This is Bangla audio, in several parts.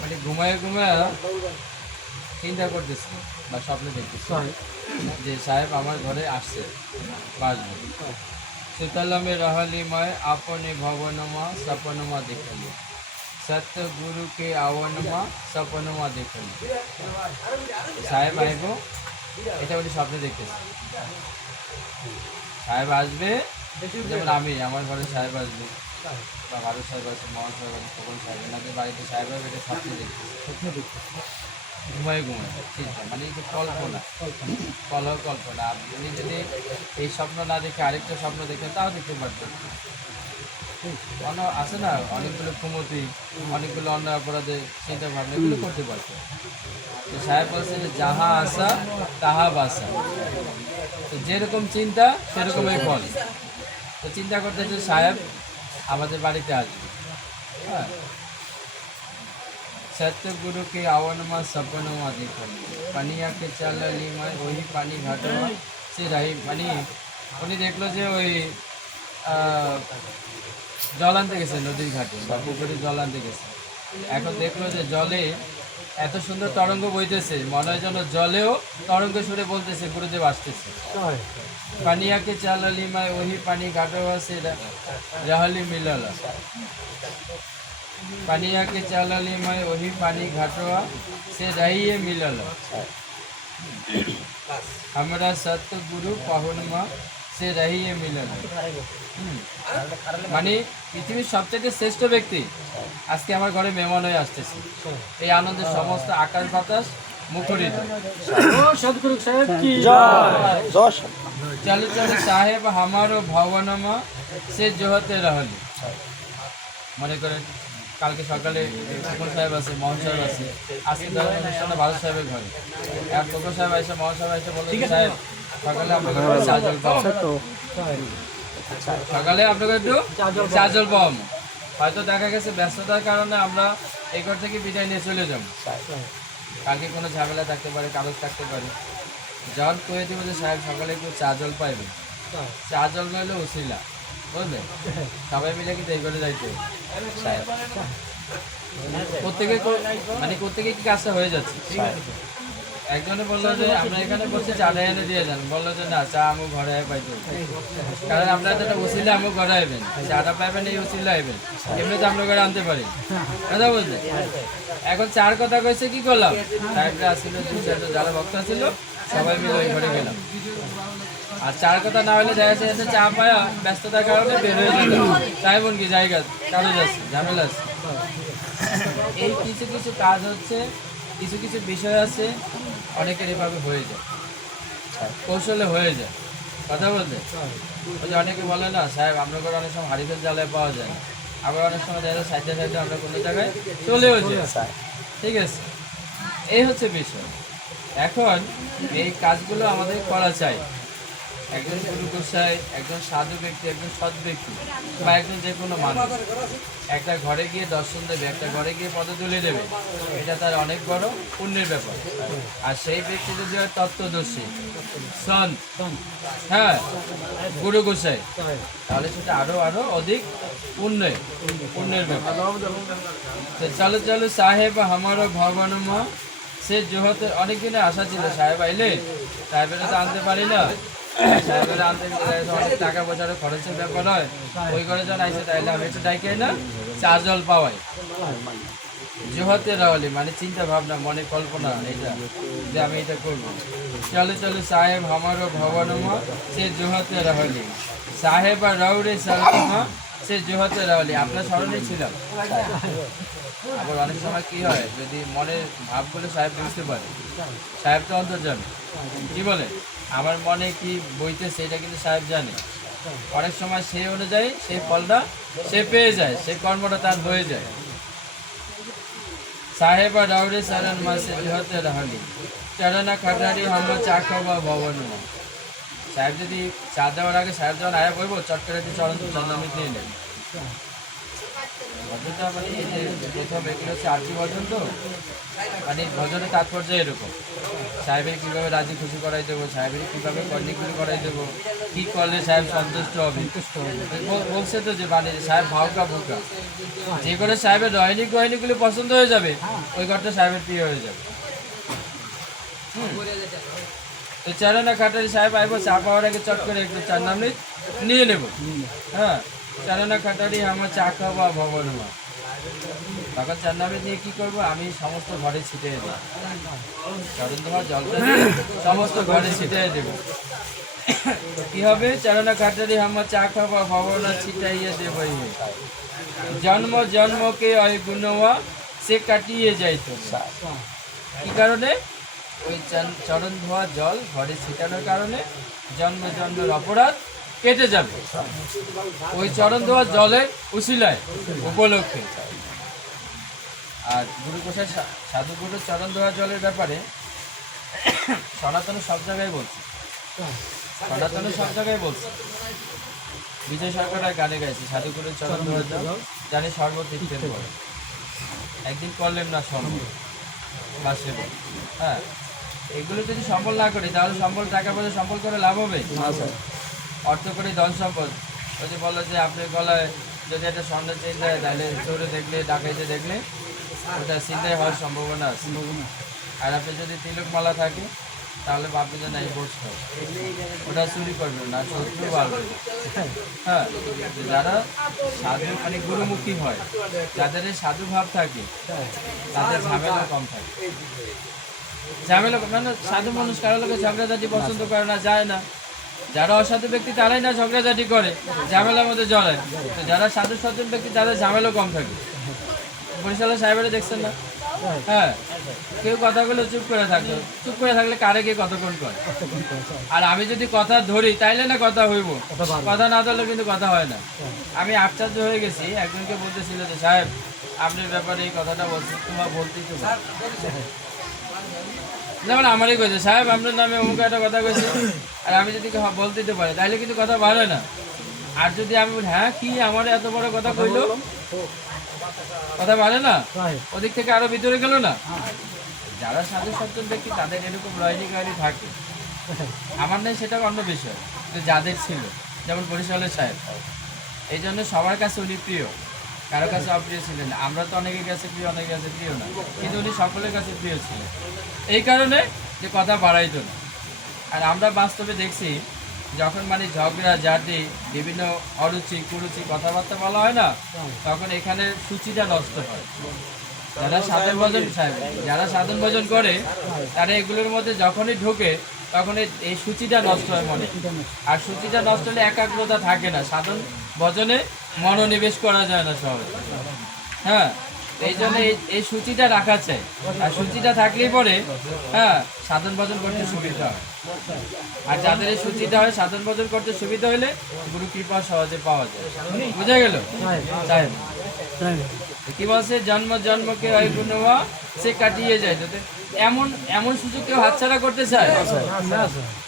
মানে ঘুমায় ঘুমায় চিন্তা করতেছি বা স্বপ্নে দেখতেছি যে সাহেব আমার ঘরে আসছে বাসবে। शीतलम रहलिमय आपने भवनमा सपनमा देखली सत्य गुरु के आवनमा सपनमा देखली সাহেব আইব এটা বলি স্বপ্নে দেখতেছি। সাহেব আসবে যেমন আমি আমার ঘরে সাহেব আসবে বা ভারত সাহেব আছে মোহন সাহেব আছে সকল সাহেব এনাদের বাড়িতে সাহেব আসবে এটা স্বপ্নে দেখতেছি। ঘুমায় ঘুমায় চিন্তা মানে একটু কল্পনা কল্পনা আপনি যদি এই স্বপ্ন না দেখে আরেকটা স্বপ্ন দেখেন তাও দেখতে পারতেন। অন্য আছে না অনেকগুলো কুমতি অনেকগুলো অন্য অপরাধে চিন্তা ভাবনা এগুলো করতে পারতেন। তো সাহেব বলছে যে যাহা আসা তাহা বাসা, তো যেরকম চিন্তা সেরকমই ফল। তো চিন্তা করতেছে সাহেব আমাদের বাড়িতে আসবে। হ্যাঁ, सत्य गुरु के आवनमा सपनों देखल পানিয়া के चलली मैं वही पानी घाटवा से रही মানে উনি দেখলো যে ওই জল আনতে গেছে নদীর ঘাটে বা পুকুরে জল আনতে গেছে। এখন দেখলো যে জলে এত সুন্দর তরঙ্গ বইতেছে, মনে হয় যেন জলেও তরঙ্গ সুরে বলতেছে গুরুদেব আসতেছে। পানিয়া के चलली मैं वही पानी घाटवा से रहली मिलल पानिया के चलली मैं वही पानी घाटवा से रहिए मिलल हमरा सत्य गुरु पहुनमा से रहिए मिलल। মানে পৃথিবীর সবথেকে শ্রেষ্ঠ ব্যক্তি আজকে আমার ঘরে মেহমান হয়ে আসতেছে। এই আনন্দের সমস্ত আকাশ বাতাস মুখরিত। सदगुरु साहेब की जय। चल चल साहेब हमारो भवनमा से जोहते रहली। মনে করেন কালকে সকালে খোকন সাহেব আছে মোহন সাহেব আছে, আজকে ধরেন অনুষ্ঠানটা ভারত সাহেবের ঘরে। আর খোকন সাহেব এসে মোহন সাহেব এসে বললো সাহেব সকালে আপনাকে চা জল পাওয়া, সকালে আপনাকে একটু চা জল পাওয়া। হয়তো দেখা গেছে ব্যস্ততার কারণে আমরা এই ঘর থেকে বিদায় নিয়ে চলে যাবো, কালকে কোনো ঝামেলা থাকতে পারে কাগজ থাকতে পারে। যখন কয়ে দিব যে সাহেব সকালে একটু চা জল পাইবে, চা জল নইলে উসিলা বুঝলে সবাই মিলে কিন্তু এই করে যাইতে প্রত্যেকে মানে প্রত্যেকে কি কাজটা হয়ে যাচ্ছে। একজনে বললো যে আমরা এখানে বলছি চাটা এনে দিয়ে যান, বললো যে না চা আমু ঘরে পাইতে, কারণ আমরা যেটা উসিলে আমু ঘরে আইবেন চাটা পাইবেন এই উসিলে আইবেন, এমনি তো আমরা ঘরে আনতে পারি কথা বলতে। এখন চার কথা কইছে কি করলাম, সাহেবরা আসছিল দুই চারজন যারা ভক্ত ছিল সবাই মিলে ওই ঘরে গেলাম। আর চার কথা না হলে দেখা যাচ্ছে চা পায়া ব্যস্ততার কারণে বের হয়ে যেত, তাই বোন কি জায়গা কাগজ আছে ঝামেলা আছে। এই কিছু কিছু কাজ হচ্ছে, কিছু কিছু বিষয় আছে অনেকের এভাবে হয়ে যায়, কৌশলে হয়ে যায় কথা বলতে। ওই যে অনেকে বলে না সাহেব আমরা করে অনেক সময় হারিফের জ্বালায় পাওয়া যায় না, আবার অনেক সময় দেখা যায় সাইডে সাইডে আমরা কোনো জায়গায় চলেও যাই। ঠিক আছে, এই হচ্ছে বিষয়। এখন এই কাজগুলো আমাদের করা চাই। একজন গুরু গোসাই, একজন সাধু ব্যক্তি, একজন সৎ ব্যক্তি বা একজন যে কোনো মানুষ একটা ঘরে গিয়ে দর্শন দেবে, একটা ঘরে গিয়ে পদতুলি দেবে, এটা তার অনেক বড় পুণ্যের ব্যাপার। আর সেই ব্যক্তি যদি হয় তত্ত্বদর্শী সন্ত, হ্যাঁ গুরু গোসাই, তাহলে সেটা আরো আরো অধিক পুণ্যের ব্যাপার। তো চলো চলো সাহেব আমারও ভবনমা সে জোহতে অনেক দিনে আশা ছিল সাহেব আইলে, সাহেবেরা তো আনতে পারি না, সাহেবেরা আনতে অনেক টাকা পয়সারও খরচের ব্যাপার হয়। ওই করে যখন আইসে তাইলে আমি একটু ডাইকে না চা জল পাওয়াই। জোহতে রাহলি মানে চিন্তা ভাবনা মনে কল্পনা এটা যে আমি এটা করবো। চলো চলো সাহেব আমারও ভবনমা সে জোহতে রাহলি সাহেব আর রাউরে সালমা সে জোহতে রাহলি। আপনার স্মরণে ছিলাম। আবার অনেক সময় কি হয় যদি মনের ভাবগুলো সাহেব বুঝতে পারে, সাহেব তো অন্তর্জামী, কি বলে আমার মনে কি বইতেছে এটা কিন্তু সাহেব জানে। অনেক সময় সেই অনুযায়ী সেই ফলটা সে পেয়ে যায়, সেই কর্মটা তার হয়ে যায়। সাহেব আর রাউরে সালান মাসে জোহতে রাহলি চরণা খাটারি আমরা চা খাওয়া ভবন। সাহেব যদি চা দেওয়ার আগে সাহেব যখন আয়া বলবো চট করে চরণ চন্দ্রমিত নিয়ে নেন, ভজনটা মানে এই যে প্রথম এগুলো হচ্ছে আরতি ভজন, তো মানে ভজনের তাৎপর্য এরকম, সাহেবের কীভাবে রাজি খুশি করাই দেবো, সাহেবের কীভাবে কর্ণিগুলি করাই দেবো, কী করলে সাহেব সন্তুষ্ট হবে। বলছে তো যে মানে সাহেব ভাউকা ভুকা, যে করে সাহেবের রয়নিক গয়নিগুলি পছন্দ হয়ে যাবে ওই ঘরটা সাহেবের প্রিয় হয়ে যাবে। তো চারানা খাটারি সাহেব আইব, চা পাওয়ার আগে চট করে একটু চার নাম নিয়ে নেব। হ্যাঁ, চারানা খাটারি আমার চা খাওয়া ভবন মা, তখন চার নামে দিয়ে কী করবো, আমি সমস্ত ঘরে ছিটিয়ে দেবো, চরণ ধোয়ার জলটা দিয়ে সমস্ত ঘরে ছিটিয়ে দেবো। কি হবে, চারানা খাটারি আমার চা খাওয়া ভবনা ছিটাইয়ে দেব, জন্ম জন্মকে অয় গুণওয়া সে কাটিয়ে যাইত। কি কারণে, ওই চরণ ধোয়া জল ঘরে ছিটানোর কারণে জন্ম জন্মের অপরাধ কেটে যাবে, ওই চরণ ধোয়া জলের উশিলায় উপলক্ষে। আর গুরু গোসাই সাধুগুরুর চরণ ধোয়া জলের ব্যাপারে সনাতন সব জায়গায় বলছে, সনাতন সব জায়গায় বলছে। বিজয় সরকার গানে গাইছে, সাধুগুরুর চরণ ধোয়া জল জানি সর্বতীর্থের বলে, একদিন করলেন না সম্বল বাসে বল। হ্যাঁ, এগুলো যদি সম্বল না করি তাহলে সম্বল টাকা পয়সা সম্বল করে লাভ হবে, অর্থ করে ধন সম্পদ। ওই যে বললো যে আপনার গলায় যদি একটা স্বর্ণের চেন দেয় তাহলে চোরে দেখলে ডাকাইতে দেখলে ওটা চিন্তায় হওয়ার সম্ভাবনা আছে। আর আপনি যদি তিলকমালা থাকে তাহলে ভাববে যে নাই বসত, ওটা চুরি করবে না, শত্রু বাড়বে। হ্যাঁ, যারা সাধু মানে গুরুমুখী হয়, যাদের এই সাধু ভাব থাকে তাদের ঝামেলা কম থাকে। ঝামেলা মানে সাধু মানুষ কারো লোকের ঝগড়াঝাটি পছন্দ করে না, যায় না। যারা অসাধু ব্যক্তি তারাই না ঝগড়াঝাটি করে, ঝামেলার মধ্যে জড়ায়। তো যারা সাধু সজ্জন ব্যক্তি তাদের ঝামেলা কম থাকে। বরিশালের সাহেবেরা দেখছেন না? হ্যাঁ, কেউ কথা বলে চুপ করে থাকলো, চুপ করে থাকলে কারে কে কতক্ষণ করে। আর আমি যদি কথা ধরি তাইলে না কথা হইব, কথা না ধরলে কিন্তু কথা হয় না। আমি আশ্চর্য হয়ে গেছি, একজনকে বলতেছিল যে সাহেব আপনার ব্যাপারে এই কথাটা বলছি, তোমার বলতেই তো যেমন আমারই কইছে সাহেব আপনার নামে অমুক একটা কথা কইছে, আর আমি যদি বলতে দিতে পারি তাইলে কিন্তু কথা বাড়ে না। আর যদি আমি হ্যাঁ কি আমার এত বড় কথা কইলো, কথা বাড়ে না, ওদিক থেকে আরো ভিতরে গেল না। যারা সাধু সজ্জন ব্যক্তি তাদের এরকম রয়নি গাড়ি থাকে, আমার নেই সেটা অন্য বিষয়, যাদের ছিল যেমন বরিশালের সাহেব, এই জন্য সবার কাছে উনি প্রিয়, কারো কাছে অপ্রিয় ছিলেন। আমরা তো অনেকের কাছে প্রিয়, অনেকের কাছে প্রিয় না, কিন্তু উনি সকলের কাছে প্রিয় ছিলেন এই কারণে যে কথা বাড়াইতো না। আর আমরা বাস্তবে দেখছি যখন মানে ঝগড়া ঝাঁটি বিভিন্ন অরুচি কুরুচি কথাবার্তা বলা হয় না, তখন এখানে সূচিটা নষ্ট হয়। যারা সাধন ভজন সাহেব, যারা সাধন ভজন করে তারা এগুলোর মধ্যে যখনই ঢোকে তখন এই সূচিটা নষ্ট হয় মনে। আর সূচিটা নষ্ট হলে একাগ্রতা থাকে না, সাধন ভজনে মনোনিবেশ করা যায় না সহজে। হ্যাঁ, এই জন্য এই সূচিটা রাখা চাই। আর সূচিটা থাকলেই পরে হ্যাঁ সাধন ভজন করতে সুবিধা হয়। আর যাদের এই সূচিটা হয় সাধন ভজন করতে সুবিধা হলে গুরু কৃপা সহজে পাওয়া যায়। বুঝা গেল? তাই কি বলছে, জন্ম জন্মকে হয় গুণওয়া সে কাটিয়ে যায়। তো এমন এমন সুযোগ কেউ হাতছাড়া করতে চায়?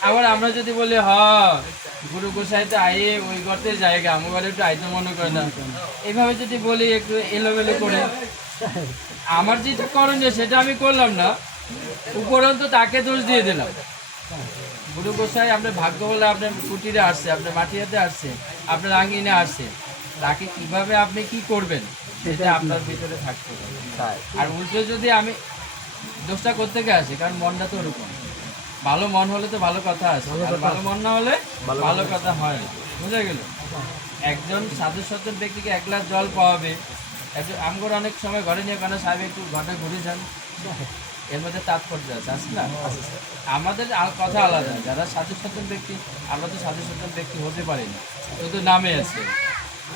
আবার আমরা যদি বলি হ গুরু গোসাইতে আইয়ে ওই গর্তে জায়গা আমার একটু আইতে মনে করে না, এইভাবে যদি বলি একটু এলোমেলো করে, আমার যেটা করণীয় সেটা আমি করলাম না, উপরন্তু তাকে দোষ দিয়ে দিলাম। গুরু গোসাই আপনার ভাগ্য বলে আপনার কুটিরে আসছে, আপনার মাটিয়াতে আসছে, আপনার আঙ্গিনে আসছে, তাকে কিভাবে আপনি কি করবেন সেটা আপনার ভিতরে থাকতে হবে। আর উল্টো যদি আমি দোষটা করতে গিয়ে আসি, কারণ মনটা তো ওরকম, ভালো মন হলে তো ভালো কথা আছে, আর ভালো মন না হলে ভালো কথা হয় না। বুঝা গেল? একজন সাধু সজ্জন ব্যক্তিকে এক গ্লাস জল পাওয়াবে, একজন আমগর অনেক সময় ঘরে নিয়ে কেন সাহেব একটু ঘন্টা ঘুরে যান, এর মধ্যে তাৎপর্য আছে না? আমাদের কথা আলাদা, যারা সাধু সজ্জন ব্যক্তি আমরা তো সাধু সজ্জন ব্যক্তি হতে পারি না, শুধু নামে আছে।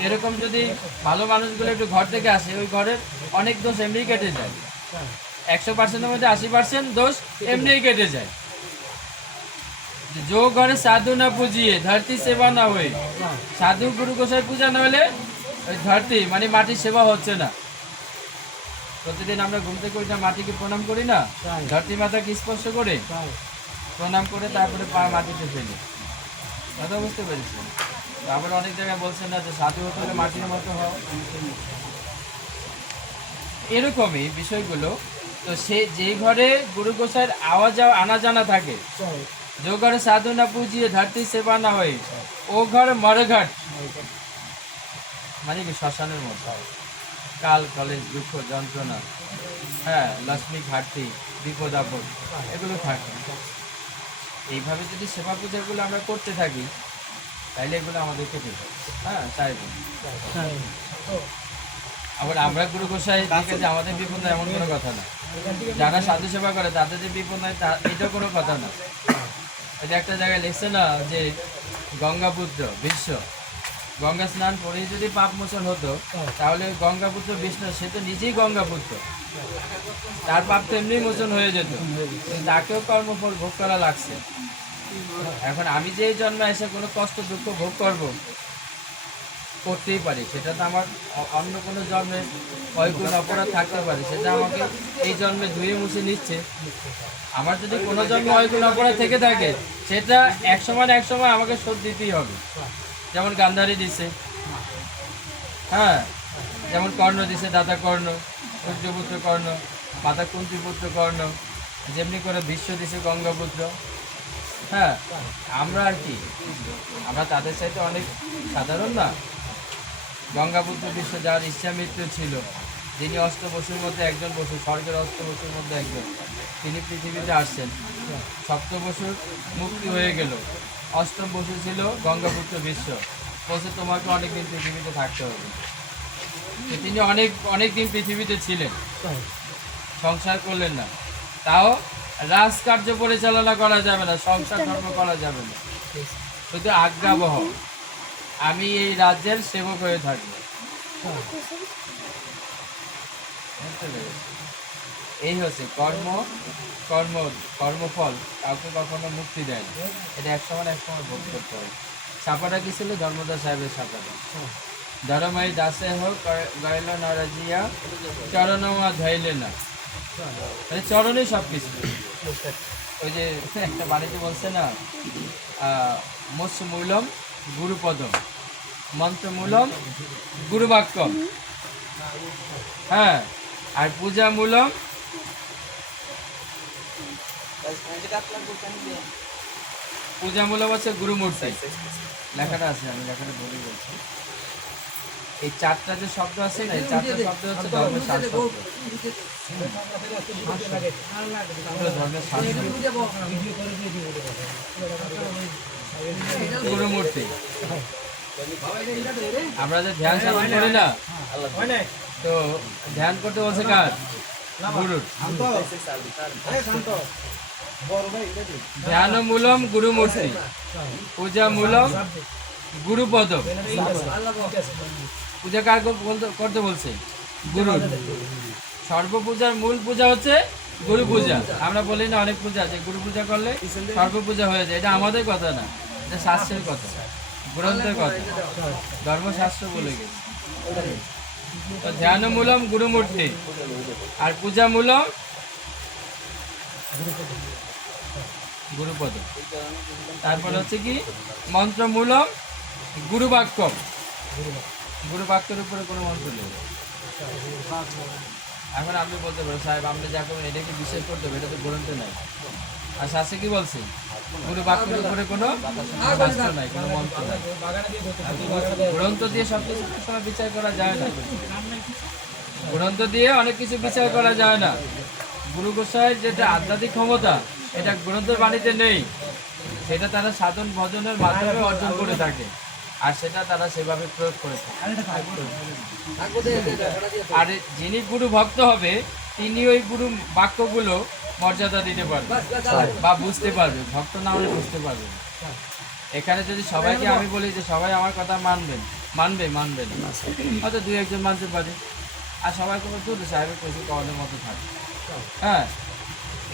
এরকম যদি ভালো মানুষগুলো একটু ঘর থেকে আসে, ওই ঘরের অনেক দোষ এমনি কেটে যায়। 100%-এর মধ্যে 80% দোষ এমনিই কেটে যায়। जो घर साधु न पूजिए धरती सेवा ना हुए, साधु गुरु गोसाई पूजा না হলে ওই ধরতি মানে মাটির সেবা হচ্ছে না। প্রতিদিন আমরা ঘুম থেকে উঠে মাটিকে প্রণাম করি না, ধরতি মাতাকে স্পর্শ করে প্রণাম করে তারপরে পা মাটিতে ফেলি। কথা বুঝতে পেরেছি? আবার অনেক জায়গায় বলছেন না যে সাধু হতে হলে মাটির মতো হও, এরকমই বিষয়গুলো। তো সে যেই ঘরে গুরু গোসাইয়ের আওয়াজ আনা জানা থাকে, जो घर साधु न पूजिए धरती सेवा ना হয়, ও ঘর মরঘট, মানে কি শ্মশানের মতো। কাল কলেজ দুঃখ যন্ত্রণা, হ্যাঁ, লক্ষ্মী ঘাটতি, বিপদ আপদ, এগুলো থাকে। এইভাবে যদি সেবা পূজাগুলো আমরা করতে থাকি, তাইলে এগুলো আমাদেরকে দেবে, হ্যাঁ, চাইবে। আবার আমরা গুরু গোসাই দেখে যে আমাদের বিপদ নাই এমন কোনো কথা না। যারা সাধু সেবা করে তাদের যে বিপদ নাই এটা কোনো কথা না। এটা একটা জায়গায় লিখছে না যে গঙ্গাপুত্র বিশ্ব, গঙ্গা স্নান করে যদি পাপ মোচন হতো, তাহলে গঙ্গাপুত্র বিষ্ণু সে তো নিজেই গঙ্গাপুত্র, তার পাপ তো এমনি মোচন হয়ে যেত, কিন্তু তাকেও কর্মফল ভোগ করা লাগছে। এখন আমি যে জন্মে এসে কোনো কষ্ট দুঃখ ভোগ করতেই পারি, সেটা তো আমার অন্য কোনো জন্মে হয় কোনো অপরাধ থাকতে পারে, সেটা আমাকে এই জন্মে ধুয়ে মুছে নিচ্ছে। আমার যদি কোনো জন্মে হয় কোনো অপরাধ থেকে থাকে, সেটা এক সময় আমাকে শোধ দিতেই হবে। যেমন গান্ধারী দিছে, হ্যাঁ, যেমন কর্ণ দিছে, দাদা কর্ণ, সূর্যপুত্র কর্ণ, মাতা কুন্তিপুত্র কর্ণ, যেমনি করে বিশ্ব দিছে গঙ্গাপুত্র। হ্যাঁ, আমরা আর কি, আমরা তাদের সাথে অনেক সাধারণ না। গঙ্গাপুত্র বিশ্ব যার ইচ্ছা মৃত্যু ছিল, যিনি অষ্টবসুর মধ্যে একজন বসু, স্বর্গের অষ্টবসুর মধ্যে একজন, তিনি পৃথিবীতে আসছেন। সপ্তবসুর মুক্তি হয়ে গেল, অষ্টম বসু ছিল গঙ্গাপুত্র বিশ্ব, বলছে তোমাকে অনেকদিন পৃথিবীতে থাকতে হবে। তো তিনি অনেক দিন পৃথিবীতে ছিলেন, সংসার করলেন না। তাও রাজকার্য পরিচালনা করা যাবে না, সংসার ধর্ম করা যাবে না, শুধু আজ্ঞাবহ, আমি এই রাজ্যের সেবক হয়ে থাকবো। এই হচ্ছে কর্মফল কাউকে কখনো মুক্তি দেয় না, এটা এক সময় ভোগ করতে হবে। ছাপাটা কি ছিল? ধর্মদাস সাহেবের ছাপাটা, ধর্মাই দাসে হোক গাইল না রাজিয়া চরণমা ধইলে না, মানে চরণে সব কিছু। ওই যে একটা বাণীতে বলছে না, মূলম গুরুপদম, মন্ত্রমূলম গুরুবাক্যম, হ্যাঁ, আর পূজা মূলম হচ্ছে গুরুমূর্তি। লেখাটা আছে, আমি লেখাটা ভুলে গেছি। এই চারটা যে শব্দ আছে না, এই চারটা শব্দ হচ্ছে ধর্মের শাস্ত্র, ধর্মের শাস্ত্র, গুরুমূর্তি। আমরা যে ধ্যান সাধন করি না, তো ধ্যান করতে বলছে কার? গুরুর। ধ্যান মূলম গুরুমূর্তি, পূজা মূলম গুরুপদ। পূজা কার করতে বলছে? গুরু। সর্বপূজার মূল পূজা হচ্ছে গুরু পূজা। আমরা বলি না অনেক পূজা আছে, গুরু পূজা করলে সর্বপূজা হয়ে যায়, এটা আমাদের কথা না, এটা শাস্ত্রের কথা, গ্রন্থের কথা, ধর্মশাস্ত্র বলে গেছে। ধ্যান মূলম গুরুমূর্তি, আর পূজা মূলম গুরুপদ। তারপর হচ্ছে কি মন্ত্র মূলম গুরুবাক্য, গুরুবাক্যের উপরে কোনো মন্ত্র নেই। এখন আপনি বলতে পারেন সাহেব আপনি যা করবেন এটা কি বিশ্বাস করতে হবে, এটা তো গ্রন্থে নাই। আর শাস্ত্রে কি বলছে? গুরু বাক্যের উপরে কোনো শাস্ত্র নাই, কোনো মন্ত্র নাই। গ্রন্থ দিয়ে সব কিছু সময় বিচার করা যায় না, গ্রন্থ দিয়ে অনেক কিছু বিচার করা যায় না। গুরু গোসাইয়ের যেটা আধ্যাত্মিক ক্ষমতা, এটা গ্রন্থের বাণীতে নেই, সেটা তারা সাধন ভজনের মাধ্যমে অর্জন করে থাকে, আর সেটা তারা সেভাবে প্রয়োগ করে থাকে। আর যিনি গুরু ভক্ত হবে তিনি ওই গুরু বাক্যগুলো মর্যাদা দিতে পারবে বা বুঝতে পারবে, ভক্ত না হলে বুঝতে পারবে। এখানে যদি সবাইকে আমি বলি যে সবাই আমার কথা মানবে না, হয়তো দুই একজন মানতে পারে, আর সবাইকে বলতে সাহেবের পয়সা করানোর মতো থাকে। হ্যাঁ,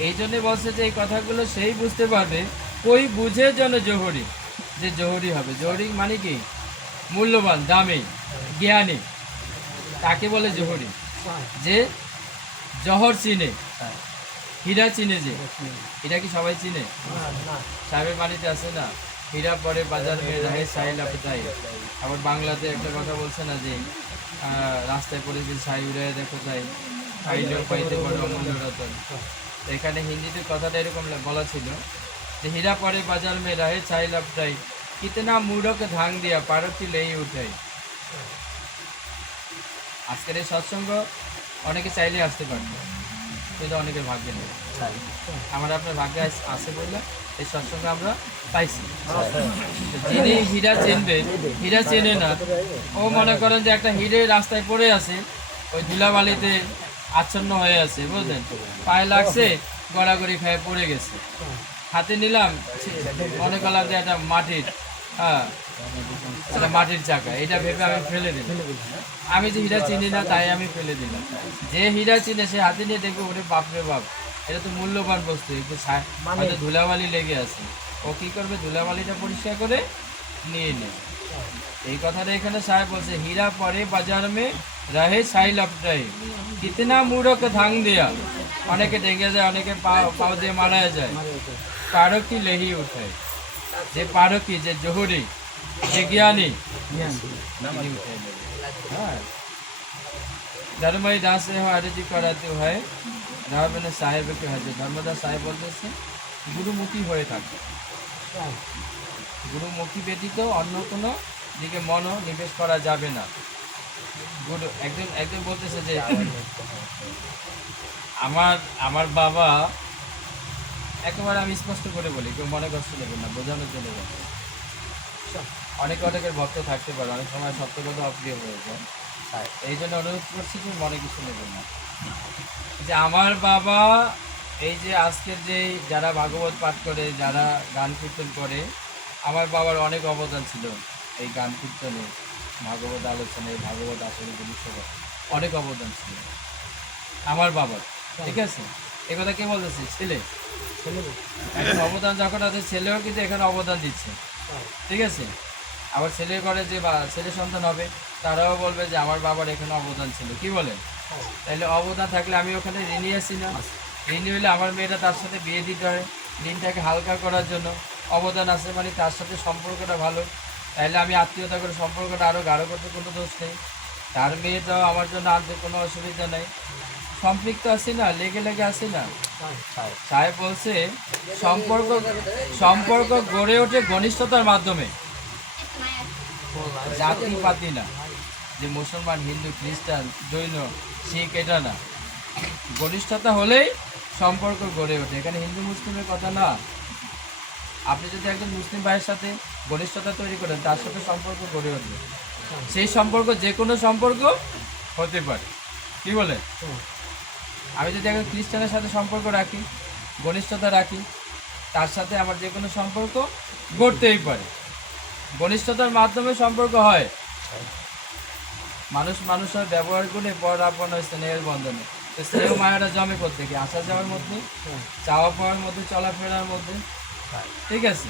এই জন্যে বলছে যে এই কথাগুলো সেই বুঝতে পারবে কই বুঝে যেন জহরি, যে জহরি হবে। জহরি মানে কি? মূল্যবান, দামি, জ্ঞানী, তাকে বলে জহরি। যে জহর চিনে, হীরা চিনে, যে হীরা কি সবাই চিনে? সাহেবের বাড়িতে আছে না, হীরা পরে বাজার মে রাহে সাহিল আপতাই। আবার বাংলাতে একটা কথা বলছে না যে রাস্তায় পড়ে যে সাই উড়ে দেখো তাই, খাইলেও পাইতে বড় অমূল্য রতন। এখানে হিন্দিতে কথাটা এরকম বলা ছিল যে হীরা পরে বাজার মে রহে চাই লপটাই কিতনা মূঢ়ক ধাং দিয়া পারতি লেই উঠাই। আজকের এই সৎসঙ্গ অনেকে চাইলে আসতে পারত, কিন্তু অনেকের ভাগ্যে নেই। আমার আপনার ভাগ্যে আছে বলে এই সৎসঙ্গ আমরা পাইছি। যিনি হীরা চিনবে, হীরা চেনে না, ও মনে করেন যে একটা হিরে রাস্তায় পড়ে আছে, ওই ধুলাবালিতে আচ্ছন্ন হয়ে আছে, বুঝলেন, পায়ে লাগছে, গড়াগড়ি খেয়ে পড়ে গেছে। হাতে নিলাম, মনে করলাম যে একটা মাটির, হ্যাঁ এটা মাটির চাকা, এটা ভেবে আমি ফেলে দিলাম। আমি যে হীরা চিনি না তাই আমি ফেলে দিলাম। যে হীরা চিনে সে হাতে নিয়ে দেখবে ওরে বাপরে বাপ, এটা তো মূল্যবান বস্তু, একটু হয়তো ধুলাবালি লেগে আছে, ও কি করবে, ধুলাবালিটা পরিষ্কার করে নিয়ে নেবে। এই কথাটা এখানে সাহেব বলছে, হীরা পরে বাজার মে রহে ছাই লপটাই কিতনা মূঢ়ক ধাং দেয়া। অনেকে ডেঙ্গে যায়, অনেকে পাও দিয়ে মারা যায়। পারকি লেহি উঠায়, যে পারকি, যে জহুরি, যে জ্ঞানী, তিনি উঠায় নেবে। হ্যাঁ, ধর্মই দাসে হয় আরজি করাতে হয় রাবণের সাহেবকে হাজে। ধর্মদাস সাহেব বলতেছে গুরুমুখী হয়ে থাকে, গুরুমুখী ব্যতীত অন্য কোনো দিকে মনও নিবেশ করা যাবে না। গুরু একজন একজন বলতেছে যে আমার বাবা, একেবারে আমি স্পষ্ট করে বলি, কেউ মনে কষ্ট নেবেন না, বোঝানোর জন্য বলছি। অনেকের ভক্ত থাকতে পারে, অনেক সময় সত্য কথা অপ্রিয় হয়ে যায়, এই জন্য অনুরোধ করছি যে মনে কিছু নেবেন না। যে আমার বাবা, এই যে আজকের যে যারা ভাগবত পাঠ করে, যারা গান কীর্তন করে, আমার বাবার অনেক অবদান ছিল এই গান কীর্তনে, ভাগবত আলোচনায়, ভাগবত আসলে ভবিষ্যতে অনেক অবদান ছিল আমার বাবার। ঠিক আছে, এ কথা কে বলতেছে? ছেলে। এখন অবদান যখন আছে, ছেলেও কিন্তু এখানে অবদান দিচ্ছে। ঠিক আছে, আবার ছেলের ঘরে যে ছেলে সন্তান হবে, তারাও বলবে যে আমার বাবার এখানে অবদান ছিল। কি বলেন? তাহলে অবদান থাকলে আমি ওখানে ঋণী আছি না? ঋণী হলে আমার মেয়েটা তার সাথে বিয়ে দিতে হয়, ঋণটাকে হালকা করার জন্য। অবদান আছে মানে তার সাথে সম্পর্কটা ভালো, তাহলে আমি আত্মীয়তা করে সম্পর্কটা আরও গাঢ় করতে কোনো দোষ নেই। তার মেয়েটাও আমার জন্য আনতে কোনো অসুবিধা নেই, সম্পৃক্ত আছি না, লেগে লেগে আছি না। সাহেব বলছে সম্পর্ক সম্পর্ক গড়ে ওঠে ঘনিষ্ঠতার মাধ্যমে, জাতি পাতি না, যে মুসলমান, হিন্দু, খ্রিস্টান, জৈন, শিখ, এটা না। ঘনিষ্ঠতা হলেই সম্পর্ক গড়ে ওঠে। এখানে হিন্দু মুসলিমের কথা না। আপনি যদি একজন মুসলিম ভাইয়ের সাথে ঘনিষ্ঠতা তৈরি করেন, তার সাথে সম্পর্ক গড়ে উঠবে। সেই সম্পর্ক যে কোনো সম্পর্ক হতে পারে। কি বলে? আমি যদি একজন খ্রিস্টানের সাথে সম্পর্ক রাখি, ঘনিষ্ঠতা রাখি, তার সাথে আমার যে কোনো সম্পর্ক গড়তেই পারে। ঘনিষ্ঠতার মাধ্যমে সম্পর্ক হয়। মানুষ মানুষের ব্যবহার গুণে পর আপন হয় স্নেহের বন্ধনে। তো স্নেহ মায়াটা জমে করতে কি? আসা যাওয়ার মধ্যে, চাওয়া পাওয়ার মধ্যে, চলাফেরার মধ্যে। ঠিক আছে,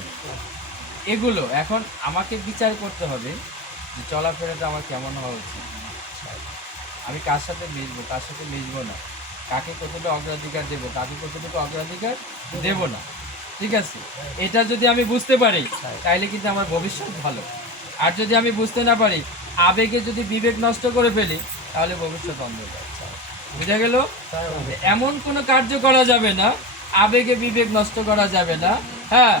এগুলো এখন আমাকে বিচার করতে হবে যে চলাফেরাটা আমার কেমন হওয়া উচিত, আমি কার সাথে মিশবো, কার সাথে মিশবো না, কাকে কতটা অগ্রাধিকার দেবো, কাকে কতটুকু অগ্রাধিকার দেব না। ঠিক আছে, এটা যদি আমি বুঝতে পারি তাইলে কিন্তু আমার ভবিষ্যৎ ভালো। আর যদি আমি বুঝতে না পারি, আবেগে যদি বিবেক নষ্ট করে ফেলি, তাহলে ভবিষ্যৎ অন্ধকার। বুঝা গেল? এমন কোনো কার্য করা যাবে না, আবেগে বিবেক নষ্ট করা যাবে না। হ্যাঁ,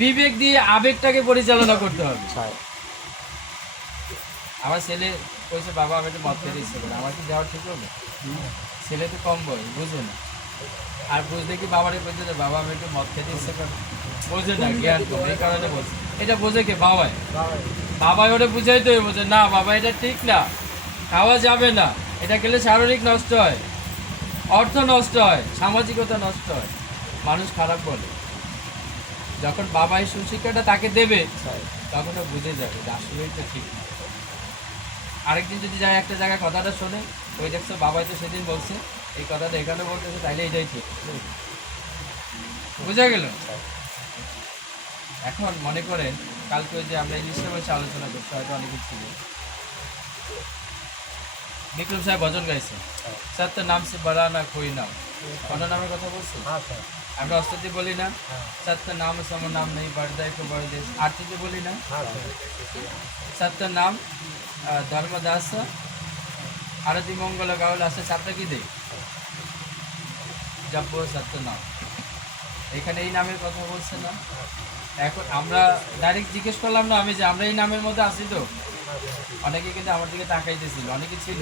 বিবেক দিয়ে আবেগটাকে পরিচালনা করতে হবে। আমার ছেলে কইছে, বাবা আমি একটু মদ খেতে ইচ্ছে করে, আমার কি যাওয়ার ঠিক হবে? ছেলে তো কম বয়স, বুঝে না। আর বুঝলে কি বাবারে বলছে যে বাবা আমি একটু মদ খেতে ইচ্ছে করে, বোঝে না, জ্ঞান কম, এই কারণে বলছে। এটা বোঝে কে? বাবাই। বাবাই ওটা বুঝাইতে হবে, বোঝে না বাবা এটা ঠিক না, খাওয়া যাবে না, এটা খেলে শারীরিক নষ্ট হয়, অর্থ নষ্ট হয়, সামাজিকতা নষ্ট হয়, মানুষ খারাপ বলে। যখন বাবাই সুশিক্ষাটা তাকে দেবে, তখন ও বুঝে যাবে যে আসলেই তো ঠিক না। আরেকদিন যদি যায় একটা জায়গায় কথাটা শোনে, ওই দেখছো বাবাই তো সেদিন বলছে এই কথাটা এখানে বলতেছে, তাইলে এটাই ঠিক। বুঝা গেল? এখন মনে করেন কালকে ওই যে আমরা ইংলিশে বসে আলোচনা করছি, হয়তো অনেকে ছিল, বিক্রম সাহেব ভজন গাইছে, সত্য নাম সে বড়া না কই নাম। কোনো নামের কথা বলছি? আমরা অস্তিত্ব বলি না, সত্য নাম সম নাম নেই, বড়দায় কো বড় দেশ। আরতিতে বলি না, সত্য নাম ধর্মদাস আরতি মঙ্গল গাওয়াল আসে, সাতটা কি দেয়? জব্য সত্য নাম, এখানে এই নামের কথা বলছে না। এখন আমরা ডাইরেক্ট জিজ্ঞেস করলাম না আমি যে আমরা এই নামের মধ্যে আছি তো, অনেকে কিন্তু আমার দিকে তাকাইতেছিল, অনেকে ছিল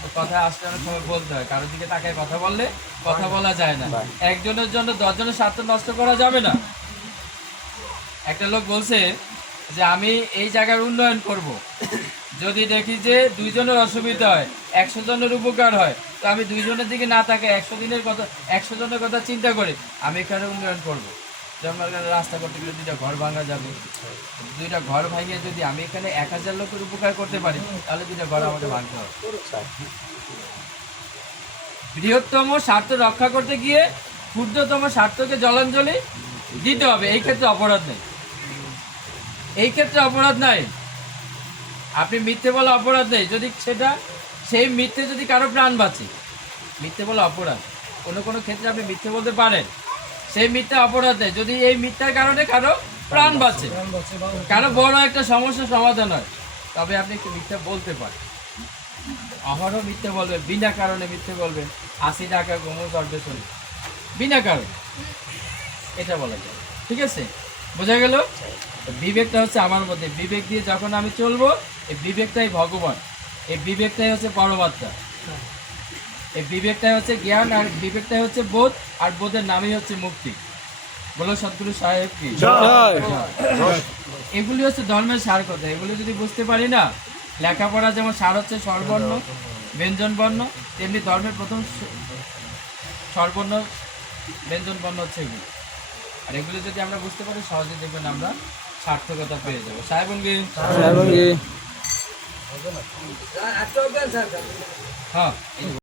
তো কথা আসলে অনেক সময় বলতে হয়, কারোর দিকে তাকায় কথা বললে কথা বলা যায় না। একজনের জন্য 10 জনের স্বার্থ নষ্ট করা যাবে না। একটা লোক বলছে যে আমি এই জায়গার উন্নয়ন করব, যদি দেখি যে 2 জনের অসুবিধা হয় 100 জনের উপকার হয়, তো আমি 2 জনের দিকে না তাকে 100 জনের কথা চিন্তা করে আমি এখানে উন্নয়ন করব। যেমন এখানে রাস্তা করতে গেলে 2টা ঘর ভাঙা যাবে, 2টা ঘর ভাঙিয়ে যদি আমি এখানে 1000 লোকের উপকার করতে পারি, তাহলে 2টা ঘর আমাকে ভাঙতে হবে। বৃহত্তম স্বার্থ রক্ষা করতে গিয়ে ক্ষুদ্রতম স্বার্থকে জলাঞ্জলি দিতে হবে, এই ক্ষেত্রে অপরাধ নেই। এই ক্ষেত্রে অপরাধ নাই। আপনি মিথ্যে বলা অপরাধ নেই, যদি সেই মিথ্যে যদি কারো প্রাণ বাঁচে, মিথ্যে বলা অপরাধ। কোনো ক্ষেত্রে আপনি মিথ্যে বলতে পারেন, সেই মিথ্যা অপরাধ নেই যদি এই মিথ্যার কারণে কারো প্রাণ বাঁচে, কারো বড় একটা সমস্যার সমাধান হয়, তবে আপনি একটু মিথ্যা বলতে পারেন। আমারও মিথ্যে বলবেন, বিনা কারণে মিথ্যে বলবেন, 80 টাকা গোমর করবে চলে, বিনা কারণে, এটা বলা যায়। ঠিক আছে, বোঝা গেল? বিবেকটা হচ্ছে আমার মধ্যে, বিবেক দিয়ে যখন আমি চলবো, এই বিবেকটাই ভগবান, এই বিবেকটাই হচ্ছে পরমাত্মা, এই বিবেকটাই হচ্ছে জ্ঞান, আর বিবেকটাই হচ্ছে বোধ, আর বোধের নামই হচ্ছে মুক্তি। বলো সদ্গুরু সাহেব কি জয়। এগুলি হচ্ছে ধর্মের সার কথা, এগুলি যদি বুঝতে পারি না, লেখাপড়া যেমন সার হচ্ছে স্বরবর্ণ ব্যঞ্জন বর্ণ, তেমনি ধর্মের প্রথম স্বরবর্ণ ব্যঞ্জন বর্ণ হচ্ছে এগুলি। আর এগুলো যদি আমরা বুঝতে পারি, সহজে দেখবেন আমরা সার্থকতা পেয়ে যাবো। সাহেবঙ্গি হ্যাঁ।